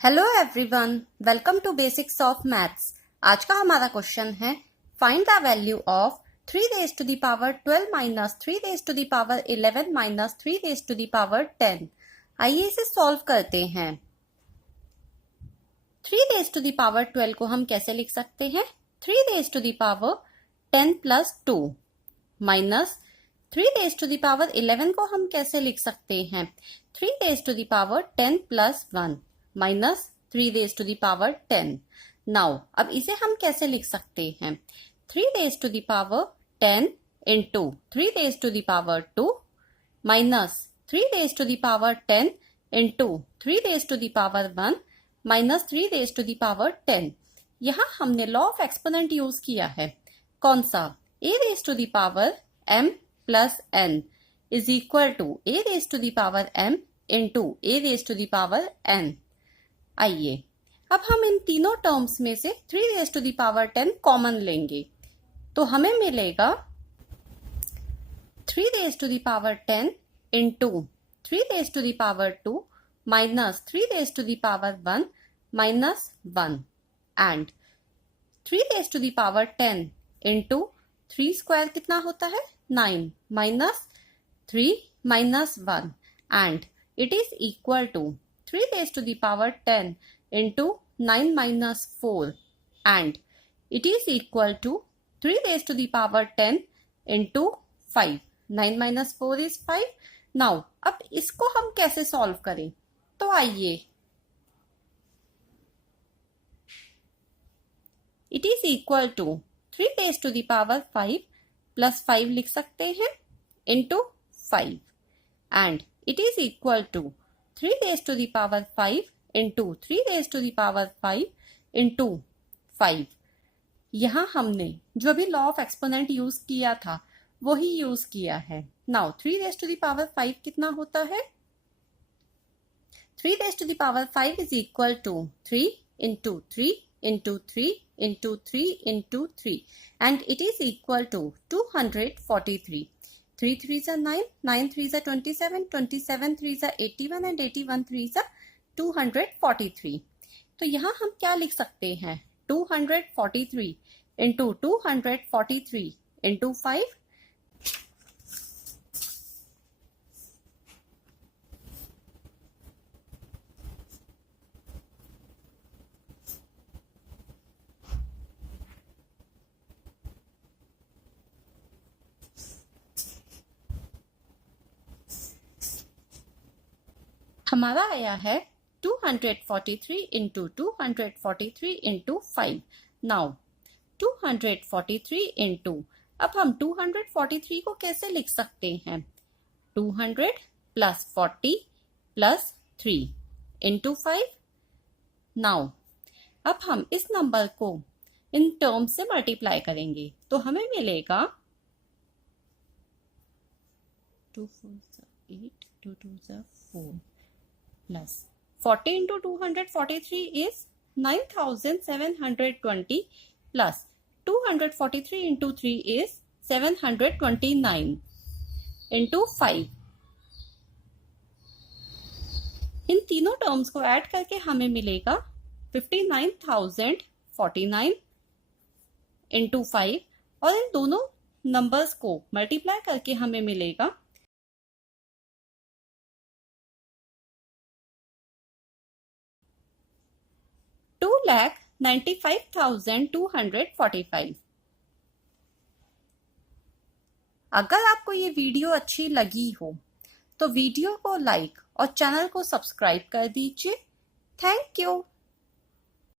Hello everyone, welcome to basics of maths. आज का हमारा क्वेश्चन है find the value of 3 raise to the power 12 minus 3 raise to the power 11 minus 3 raise to the power 10। आइए इसे solve करते हैं। 3 raise to the power 12 को हम कैसे लिख सकते हैं? 3 raise to the power 10 plus 2 minus 3 raise to the power 11 को हम कैसे लिख सकते हैं? 3 raise to the power 10 plus 1 minus 3 raise to the power 10। Now अब इसे हम कैसे लिख सकते हैं? 3 raise to the power 10 into 3 raise to the power 2 minus 3 raise to the power 10 into 3 raise to the power 1 minus 3 raise to the power 10। यहाँ हमने law of exponent use किया है। कौन सा? a raise to the power m plus n is equal to a raise to the power m into a raise to the power n। आइए अब हम इन तीनों टर्म्स में से 3 raise to the power 10 common लेंगे तो हमें मिलेगा 3 raise to the power 10 into 3 raise to the power 2 minus 3 raise to the power 1 minus 1 and 3 raise to the power 10 into 3 square कितना होता है? 9 minus 3 minus 1 and it is equal to 3 raised to the power 10 into 9 minus 4 and it is equal to 3 raised to the power 10 into 5. 9 minus 4 is 5. Now अब इसको हम कैसे solve करें? तो आइए it is equal to 3 raised to the power 5 plus 5 लिख सकते हैं into 5 and it is equal to 3 raised to the power 5 into 3 raised to the power 5 into 5। यहाँ हमने जो भी लॉ ऑफ एक्सपोनेंट यूज किया था वही यूज किया है। Now 3 raised to the power 5 कितना होता है? 3 raised to the power 5 is equal to 3 into 3 into 3 into 3 into 3 and it is equal to 243। 3 3s are 9, 9 3s are 27, 27 3s are 81 and 81 3s are 243। तो यहाँ हम क्या लिख सकते हैं? 243 into 243 into 5। हमारा आया है 243 इंटू 243 इंटू 5। नाउ 243 इंटू, अब हम 243 को कैसे लिख सकते हैं? 200 प्लस 40 प्लस 3 इंटू 5। नाउ अब हम इस नंबर को इन टर्म्स से मल्टीप्लाई करेंगे तो हमें मिलेगा 2 4 8 2 2 4 plus 40 into 243 is 9720 plus 243 into 3 is 729 into 5। इन तीनों टर्म्स को ऐड करके हमें मिलेगा 59,049 into 5 और इन दोनों नंबर्स को मल्टीप्लाई करके हमें मिलेगा 2,95,245। अगर आपको ये वीडियो अच्छी लगी हो तो वीडियो को लाइक और चैनल को सब्सक्राइब कर दीजिए। Thank you.